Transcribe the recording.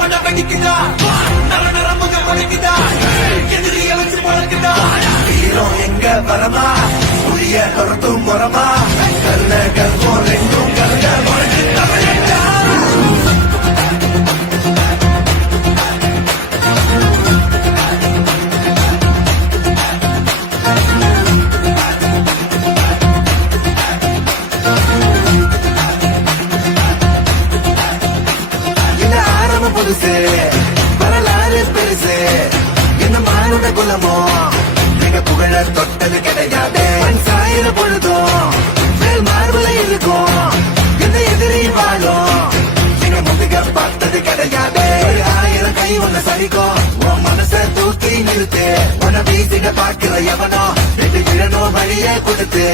பட வெடிக்குதா நர நரம்புக படைக்குதா எதிரிய வச்சு பழக்குதா ஹீரோ எங்க வரமா புரிய துரத்தும் முறமா கல்ல கல்வோ ரெண்டும் கலந்த முறைக்கு தமிழா புதுசு வரலாறு பெருசு என்ன மானுட குலமோ நீங்க புகழ தொட்டது கிடையாது சாயிர பொழுதும் மேல் மார்புல இருக்கும் என்ன எதிரி வாழும் நீங்க முதுக பார்த்தது கிடையாது 1000 கை ஒண்ணு சரிக்கும் உன் மனச தூக்கி நிறுத்து உன வீசிட பாக்குற எவனோ வெட்டு விழனோ வழியே கொடுத்து